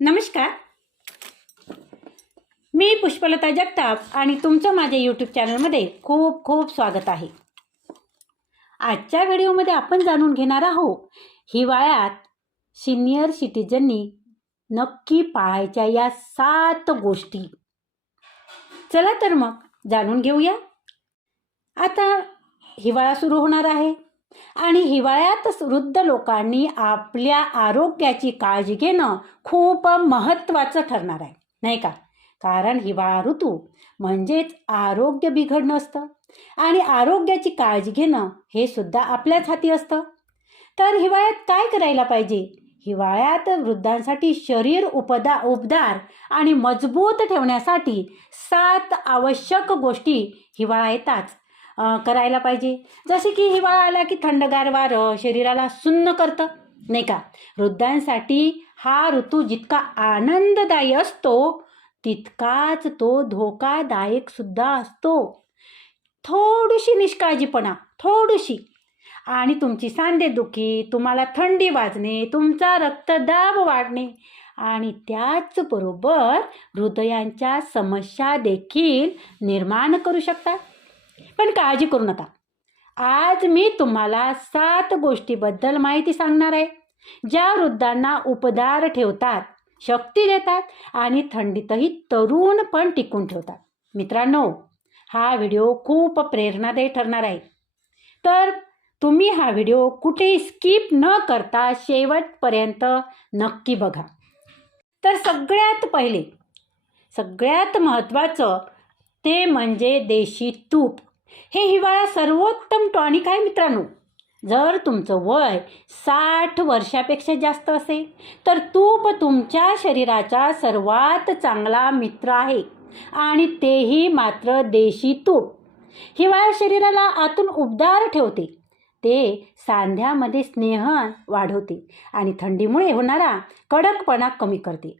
नमस्कार. मी पुष्पलता जगताप आणि तुमचं माझ्या यूट्यूब चॅनलमध्ये खूप खूप स्वागत आहे. आजच्या व्हिडिओमध्ये आपण जाणून घेणार आहोत हिवाळ्यात सिनियर सिटीजननी नक्की पाळायच्या या सात गोष्टी. चला तर मग जाणून घेऊया. आता हिवाळा सुरू होणार आहे. आणि हिवाळ्यातच वृद्ध लोकांनी आपल्या आरोग्याची काळजी घेणं खूप महत्त्वाचं ठरणार आहे नाही का? कारण हिवाळा ऋतू म्हणजेच आरोग्य बिघडणं असतं. आणि आरोग्याची काळजी घेणं हे सुद्धा आपल्याच हाती असतं. तर हिवाळ्यात काय करायला पाहिजे? हिवाळ्यात वृद्धांसाठी शरीर उपदा उबदार आणि मजबूत ठेवण्यासाठी सात आवश्यक गोष्टी हिवाळा येताच. करायला पाहिजे. जसे की हिवाळा आला की थंडगार वारं शरीराला सुन्न करतं नाही का? वृद्धांसाठी हा ऋतू जितका आनंददायी असतो तितकाच तो धोकादायक सुद्धा असतो. थोडीशी निष्काळजीपणा थोडीशी. आणि तुमची सांधेदुखी तुम्हाला थंडी वाजणे तुमचा रक्तदाब वाढणे. आणि त्याचबरोबर हृदयांच्या समस्या देखील निर्माण करू शकतात. पण काळजी करू नका. आज मी तुम्हाला सात गोष्टीबद्दल माहिती सांगणार आहे. ज्या वृद्धांना उपदार ठेवतात शक्ती देतात आणि थंडीतही तरुण पण टिकून ठेवतात. मित्रांनो हा व्हिडिओ खूप प्रेरणादायी ठरणार आहे. तर तुम्ही हा व्हिडिओ कुठेही स्किप न करता शेवटपर्यंत नक्की बघा. तर सगळ्यात पहिले सगळ्यात महत्त्वाचं ते म्हणजे देशी तूप. हे हिवाळा सर्वोत्तम टॉनिक आहे मित्रांनो. जर तुमचं वय साठ वर्षापेक्षा जास्त असेल तर तूप तुमच्या शरीराचा सर्वात चांगला मित्र आहे. आणि तेही मात्र देशी तूप. हिवाळ्या शरीराला आतून उबदार ठेवते. ते सांध्यामध्ये स्नेह वाढवते आणि थंडीमुळे होणारा कडकपणा कमी करते.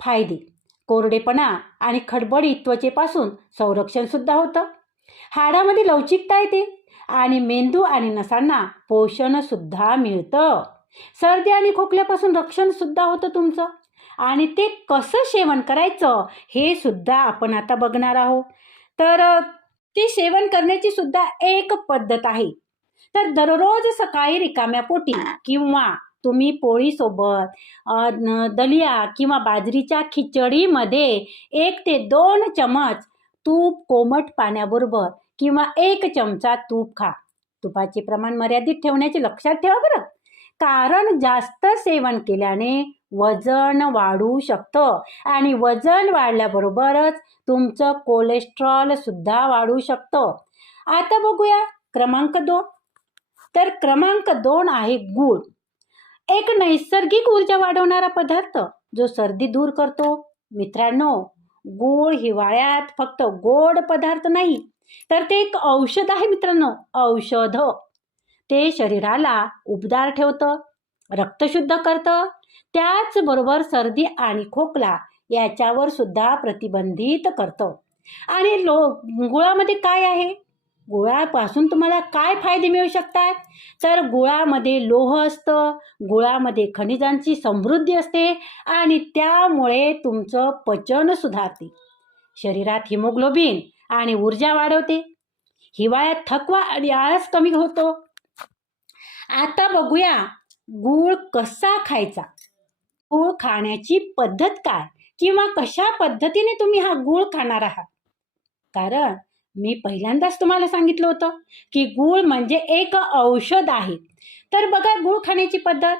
फायदे. कोरडेपणा आणि खडबडीत त्वचेपासून संरक्षणसुद्धा होतं. हाडामध्ये लवचिकता येते आणि मेंदू आणि नसांना पोषणसुद्धा मिळतं. सर्दी आणि खोकल्यापासून रक्षणसुद्धा होतं तुमचं. आणि ते कसं सेवन करायचं हे सुद्धा आपण आता बघणार आहोत. तर ते सेवन करण्याची सुद्धा एक पद्धत आहे. तर दररोज सकाळी रिकाम्या पोटी किंवा तुम्ही पोळीसोबत दलिया किंवा बाजरीच्या खिचडीमध्ये एक ते दोन चमच तूप कोमट पाण्याबरोबर किंवा एक चमचा तूप खा. तुपाचे प्रमाण मर्यादित ठेवण्याचे लक्षात ठेवा बरं. कारण जास्त सेवन केल्याने वजन वाढू शकतं आणि वजन वाढल्याबरोबरच तुमचं कोलेस्ट्रॉल सुद्धा वाढू शकतं. आता बघूया क्रमांक दोन. तर क्रमांक दोन आहे गूळ. एक नैसर्गिक ऊर्जा वाढवणारा पदार्थ जो सर्दी दूर करतो. मित्रांनो गूळ हिवाळ्यात फक्त गोड पदार्थ नाही तर ते एक औषध आहे मित्रांनो औषध. ते शरीराला उबदार ठेवतं रक्त शुद्ध करतं. त्याचबरोबर सर्दी आणि खोकला याच्यावर सुद्धा प्रतिबंधित करतं. आणि लो गुळामध्ये काय आहे? गुळापासून तुम्हाला काय फायदे मिळू शकतात? तर गुळामध्ये लोह असतं गुळामध्ये खनिजांची समृद्धी असते आणि त्यामुळे तुमचं पचन सुधारते. शरीरात हिमोग्लोबिन आणि ऊर्जा वाढवते. हिवाळ्यात थकवा आणि आळस कमी होतो. आता बघूया गूळ कसा खायचा? गूळ खाण्याची पद्धत काय? किंवा कशा पद्धतीने तुम्ही हा गूळ खाणार आहात? कारण मी पहिल्यांदाच तुम्हाला सांगितलं होतं की गूळ म्हणजे एक औषध आहे. तर बघा गूळ खाण्याची पद्धत.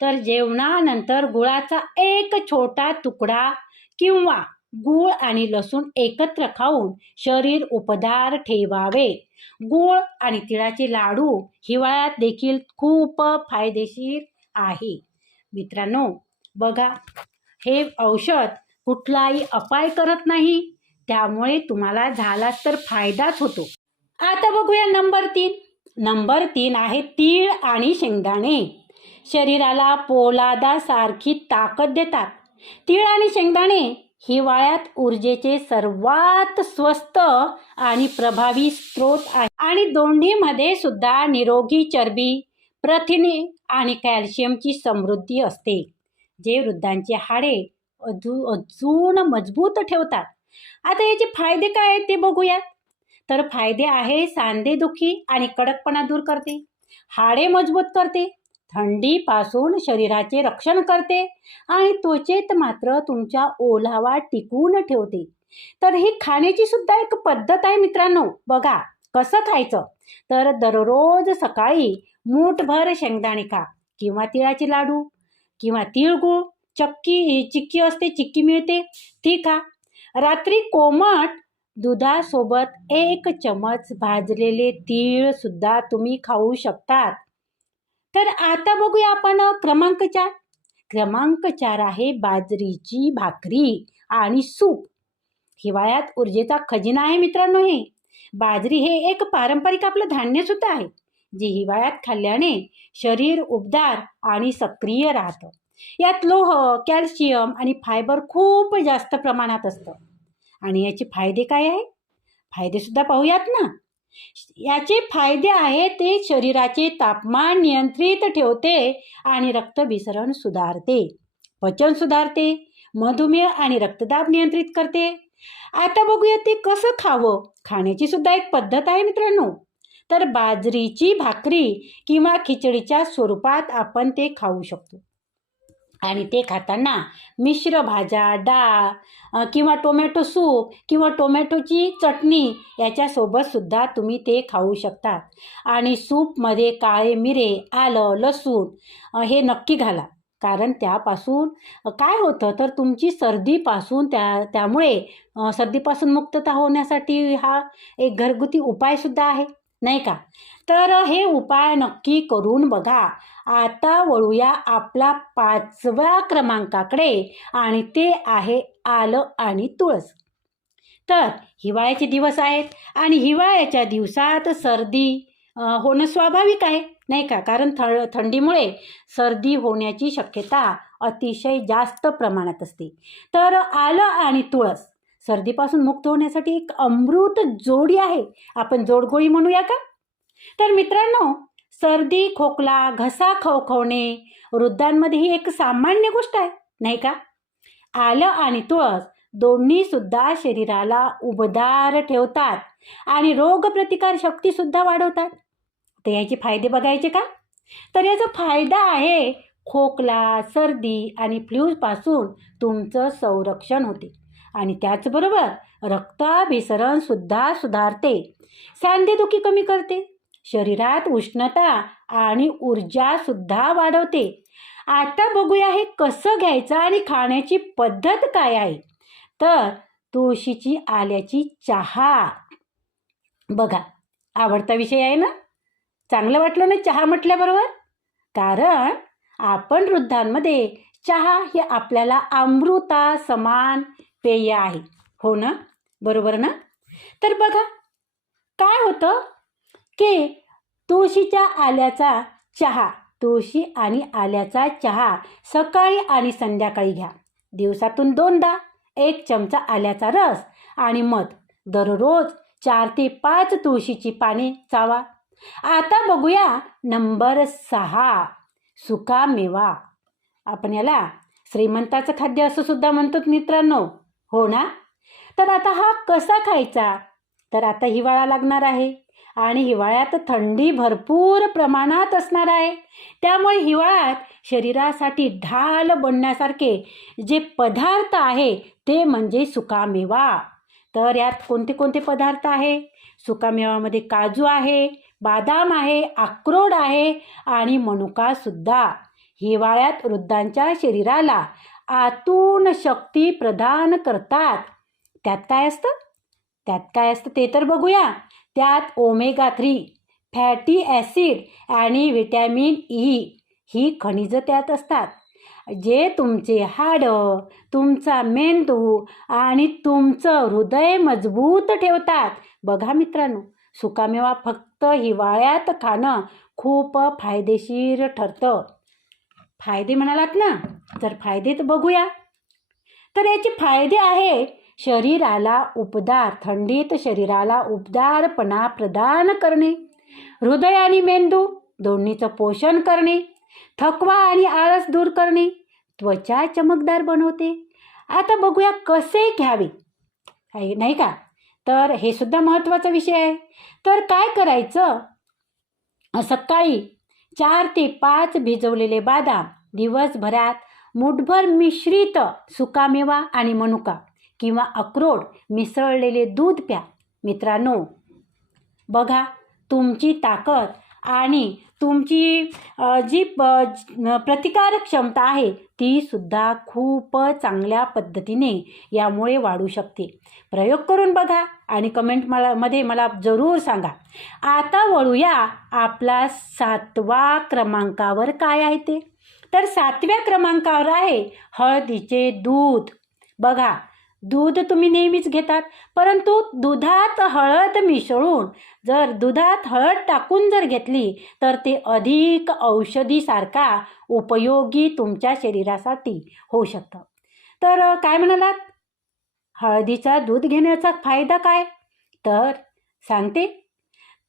तर जेवणानंतर गुळाचा एक छोटा तुकडा किंवा गूळ आणि लसूण एकत्र खाऊन शरीर उपदार ठेवावे. गूळ आणि तिळाचे लाडू हिवाळ्यात देखील खूप फायदेशीर आहे. मित्रांनो बघा हे औषध कुठलाही अपाय करत नाही. त्यामुळे तुम्हाला झालाच तर फायदाच होतो. आता बघूया नंबर तीन. नंबर तीन आहे तीळ आणि शेंगदाणे. शरीराला पोलादासारखी ताकद देतात. तीळ आणि शेंगदाणे हिवाळ्यात ऊर्जेचे सर्वात स्वस्त आणि प्रभावी स्रोत आहे आणि दोन्हीमध्ये सुद्धा निरोगी चरबी प्रथिने आणि कॅल्शियमची समृद्धी असते जे वृद्धांचे हाडे अजू अजून मजबूत ठेवतात. आता याचे फायदे काय आहेत ते बघूयात. तर फायदे आहे सांधेदुखी आणि कडकपणा दूर करते. हाडे मजबूत करते. थंडीपासून शरीराचे रक्षण करते. आणि त्वचेत मात्र तुमच्या ओलावा टिकून ठेवते. तर ही खाण्याची सुद्धा एक पद्धत आहे मित्रांनो. बघा कसं खायचं? तर दररोज सकाळी मूठभर शेंगदाणे खा किंवा तिळाचे लाडू किंवा तिळगुळ. चक्की चिक्की असते चिक्की मिळते ती खा. रात्री कोमट दुधासोबत एक चमच भाजलेले तीळ सुद्धा तुम्ही खाऊ शकतात. तर आता बघूया आपण क्रमांक चार. क्रमांक चार आहे बाजरीची भाकरी आणि सूप. हिवाळ्यात ऊर्जेचा खजिना आहे मित्रांनो हे. बाजरी हे एक पारंपरिक आपलं धान्य सुद्धा आहे जे हिवाळ्यात खाल्ल्याने शरीर उबदार आणि सक्रिय राहतं. यात लोह कॅल्शियम आणि फायबर खूप जास्त प्रमाणात असतं. आणि याचे फायदे काय आहे फायदेसुद्धा पाहूयात ना. याचे फायदे आहे ते शरीराचे तापमान नियंत्रित ठेवते आणि रक्तभिसरण सुधारते. पचन सुधारते मधुमेह आणि रक्तदाब नियंत्रित करते. आता बघूया ते कसं खावं? खाण्याची सुद्धा एक पद्धत आहे मित्रांनो. तर बाजरीची भाकरी किंवा खिचडीच्या स्वरूपात आपण ते खाऊ शकतो. आणि ते खाताना मिश्र भाज्या डाळ किंवा टोमॅटो सूप किंवा टोमॅटोची चटणी याच्यासोबतसुद्धा तुम्ही ते खाऊ शकता आणि सूपमध्ये काळे मिरे आलं लसूण हे नक्की घाला. कारण त्यापासून काय होतं तर तुमची सर्दीपासून त्या त्यामुळे सर्दीपासून मुक्तता होण्यासाठी हा एक घरगुती उपायसुद्धा आहे नाही का? तर हे उपाय नक्की करून बघा. आता वळूया आपला पाचव्या क्रमांकाकडे आणि ते आहे आलं आणि तुळस. तर हिवाळ्याचे दिवस आहेत आणि हिवाळ्याच्या दिवसात सर्दी होणं स्वाभाविक आहे नाही का? कारण थ थंडीमुळे सर्दी होण्याची शक्यता अतिशय जास्त प्रमाणात असते. तर आलं आणि तुळस. सर्दीपासून मुक्त होण्यासाठी एक अमृत जोडी आहे. आपण जोडगोळी म्हणूया का? तर मित्रांनो सर्दी खोकला घसा खवखवणे वृद्धांमध्ये ही एक सामान्य गोष्ट आहे नाही का? आलं आणि तुळस दोन्ही सुद्धा शरीराला उबदार ठेवतात आणि रोगप्रतिकार शक्तीसुद्धा वाढवतात. तर याचे फायदे बघायचे का? तर याचा फायदा आहे खोकला सर्दी आणि फ्लूजपासून तुमचं संरक्षण होते. आणि त्याचबरोबर रक्ताभिसरणसुद्धा सुधारते. सांधेदुखी कमी करते. शरीरात उष्णता आणि ऊर्जासुद्धा वाढवते. आता बघूया हे कसं घ्यायचं आणि खाण्याची पद्धत काय आहे. तर तुळशीची आल्याची चहा. बघा आवडता विषय आहे ना? चांगलं वाटलं ना चहा म्हटल्याबरोबर? कारण आपण वृद्धांमध्ये चहा हे आपल्याला अमृता समान पेय आहे. हो ना? बरोबर ना? तर बघा काय होतं? की तुळशीच्या आल्याचा चहा तुळशी आणि आल्याचा चहा सकाळी आणि संध्याकाळी घ्या. दिवसातून दोनदा एक चमचा आल्याचा रस आणि मध. दररोज चार ते पाच तुळशीची पाने चावा. आता बघूया नंबर सहा सुका मेवा आपण याला श्रीमंताचं खाद्य असं सुद्धा म्हणतो मित्रांनो. हो ना? तर आता हा कसा खायचा? तर आता हिवाळा लागणार आहे आणि हिवाळ्यात थंडी भरपूर प्रमाणात असणार आहे. त्यामुळे हिवाळ्यात शरीरासाठी ढाल बनण्यासारखे जे पदार्थ आहे ते म्हणजे सुकामेवा. तर यात कोणते कोणते पदार्थ आहे? सुकामेवामध्ये काजू आहे बादाम आहे अक्रोड आहे आणि मनुकासुद्धा हिवाळ्यात वृद्धांच्या शरीराला आतून शक्ती प्रदान करतात. त्यात काय असतं? त्यात काय असतं ते तर बघूया. त्यात ओमेगा थ्री फॅटी ॲसिड आणि व्हिटॅमिन ई e ही खनिजं त्यात असतात. जे तुमचे हाडं तुमचा मेंदू आणि तुमचं हृदय मजबूत ठेवतात. बघा मित्रांनो सुकामेवा फक्त हिवाळ्यात खाणं खूप फायदेशीर ठरतं. फायदे म्हणालात ना? तर फायदे तर बघूया. तर याचे फायदे आहे शरीराला उपदार थंडीत शरीराला उपदारपणा प्रदान करणे. हृदय आणि मेंदू दोन्हीचं पोषण करणे. थकवा आणि आळस दूर करणे. त्वचा चमकदार बनवते. आता बघूया कसे घ्यावे. नाही का? तर हे सुद्धा महत्त्वाचा विषय आहे. तर काय करायचं? सकाळी चार ते पाच भिजवलेले बदाम दिवसभरात मुठभर मिश्रित सुकामेवा आणि मनुका. किंवा अक्रोड मिसळलेले दूध प्या मित्रांनो. बघा तुमची ताकद आणि तुमची जी प प्रतिकारक क्षमता आहे ती सुद्धा खूप चांगल्या पद्धतीने यामुळे वाढू शकते. प्रयोग करून बघा आणि कमेंट मला मध्ये मला जरूर सांगा. आता वळूया आपला सातवा क्रमांकावर काय आहे ते. तर सातव्या क्रमांकावर आहे हळदीचे दूध. बघा दूध तुम्ही नेहमीच घेतात. परंतु दुधात हळद मिसळून जर दुधात हळद टाकून जर घेतली तर ते अधिक औषधीसारखा उपयोगी तुमच्या शरीरासाठी होऊ शकतं. तर काय म्हणालात? हळदीचा दूध घेण्याचा फायदा काय? तर सांगते.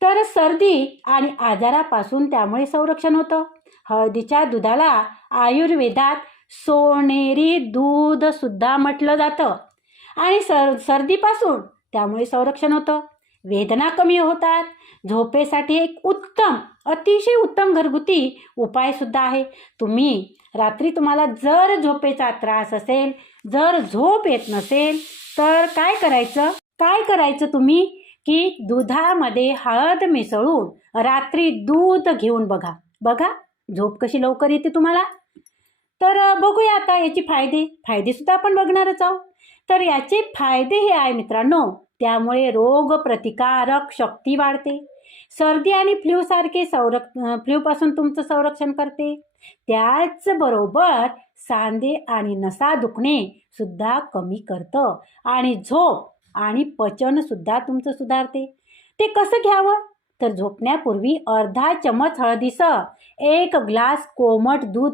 तर सर्दी आणि आजारापासून त्यामुळे संरक्षण होतं. हळदीच्या दुधाला आयुर्वेदात सोनेरी दूध सुद्धा म्हटलं जातं. आणि सर सर्दीपासून त्यामुळे संरक्षण होतं. वेदना कमी होतात. झोपेसाठी एक उत्तम अतिशय उत्तम घरगुती उपायसुद्धा आहे. तुम्ही रात्री तुम्हाला जर झोपेचा त्रास असेल जर झोप येत नसेल तर काय करायचं? काय करायचं तुम्ही? की दुधामध्ये हळद मिसळून रात्री दूध घेऊन बघा. बघा झोप कशी लवकर येते तुम्हाला? तर बघूया आता याची फायदे. फायदेसुद्धा आपण बघणारच आहोत. तर याचे फायदे हे आहे मित्रांनो. त्यामुळे रोग प्रतिकारक शक्ती वाढते. सर्दी आणि फ्ल्यूसारखे संरक फ्ल्यूपासून तुमचं संरक्षण करते. त्याचबरोबर सांधे आणि नसा दुखणे सुद्धा कमी करतं. आणि झोप आणि पचनसुद्धा तुमचं सुधारते. ते कसं घ्यावं? तर झोपण्यापूर्वी अर्धा चमच हळदीसह एक ग्लास कोमट दूध.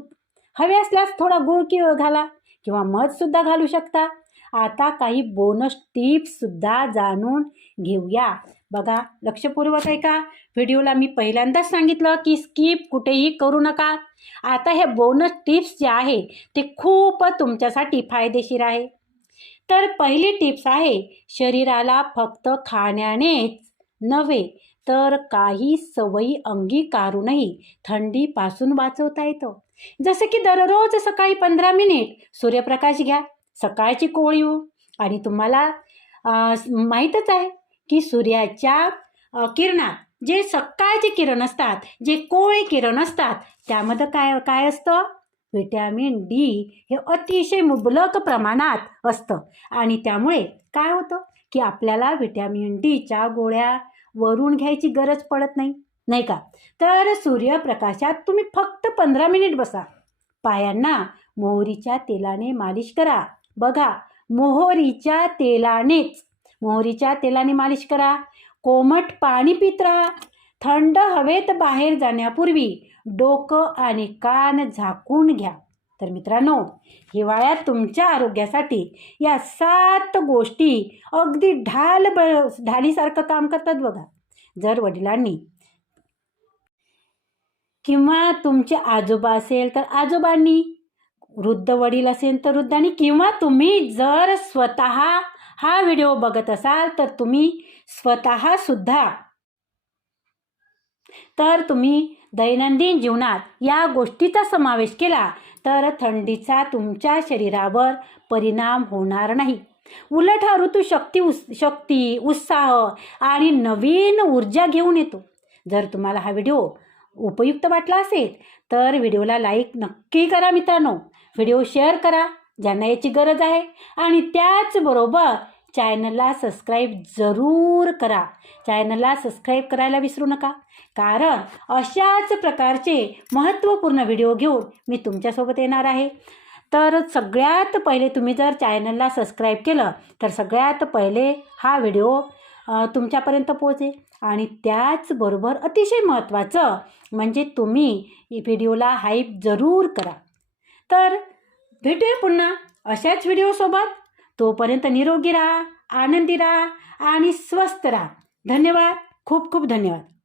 हवे असल्यास थोडा गुळ कि घाला किंवा मधसुद्धा घालू शकता. आता काही बोनस टिप्ससुद्धा जाणून घेऊया. बघा लक्षपूर्वक आहे का? व्हिडिओला मी पहिल्यांदाच सांगितलं की स्किप कुठेही करू नका. आता हे बोनस टिप्स जे आहे ते खूप तुमच्यासाठी फायदेशीर आहे. तर पहिली टिप्स आहे शरीराला फक्त खाण्यानेच नव्हे तर काही सवयी अंगीकारूनही थंडीपासून वाचवता येतं. जसं की दररोज सकाळी पंधरा मिनिट सूर्यप्रकाश घ्या. सकाळची कोळीव आणि तुम्हाला माहीतच आहे की सूर्याच्या किरणात जे सकाळचे किरण असतात जे कोळे किरण असतात त्यामध्ये काय काय असतं? व्हिटॅमिन डी हे अतिशय मुबलक प्रमाणात असतं. आणि त्यामुळे काय होतं की आपल्याला व्हिटॅमिन डीच्या गोळ्या वरून घ्यायची गरज पडत नाही नाही का? तर सूर्यप्रकाशात तुम्ही फक्त पंधरा मिनिट बसा. पायांना मोहरीच्या तेलाने मालिश करा. बघा मोहरीच्या तेलानेच मोहरीच्या तेलाने मालिश करा. कोमट पाणी पित राहा. थंड हवेत बाहेर जाण्यापूर्वी डोकं आणि कान झाकून घ्या. तर मित्रांनो हिवाळ्यात तुमच्या आरोग्यासाठी या सात गोष्टी अगदी ढाल ब ढालीसारखं काम करतात बघा. जर वडिलांनी किंवा तुमचे आजोबा असेल तर आजोबांनी वृद्ध वडील असेल तर वृद्धांनी किंवा तुम्ही जर स्वतः हा व्हिडिओ बघत असाल तर तुम्ही स्वतःसुद्धा तर तुम्ही दैनंदिन जीवनात या गोष्टीचा समावेश केला तर थंडीचा तुमच्या शरीरावर परिणाम होणार नाही. उलट हा ऋतू शक्ती उस शक्ती उत्साह आणि नवीन ऊर्जा घेऊन येतो. जर तुम्हाला हा व्हिडिओ उपयुक्त वाटला असेल तर व्हिडिओला लाईक नक्की करा मित्रांनो. व्हिडिओ शेअर करा ज्यांना याची गरज आहे. आणि त्याचबरोबर चॅनलला सबस्क्राईब जरूर करा. चॅनलला सबस्क्राईब करायला विसरू नका. कारण अशाच प्रकारचे महत्त्वपूर्ण व्हिडिओ घेऊन मी तुमच्यासोबत येणार आहे. तर सगळ्यात पहिले तुम्ही जर चॅनलला सबस्क्राईब केलं तर सगळ्यात पहिले हा व्हिडिओ तुमच्यापर्यंत पोहोचेल. आणि त्याचबरोबर अतिशय महत्त्वाचं म्हणजे तुम्ही व्हिडिओला हाईप जरूर करा. तर भेटूया पुन्हा अशाच व्हिडिओसोबत तोपर्यंत निरोगी राहा आनंदी राहा आणि स्वस्थ राहा. धन्यवाद. खूप खूप धन्यवाद.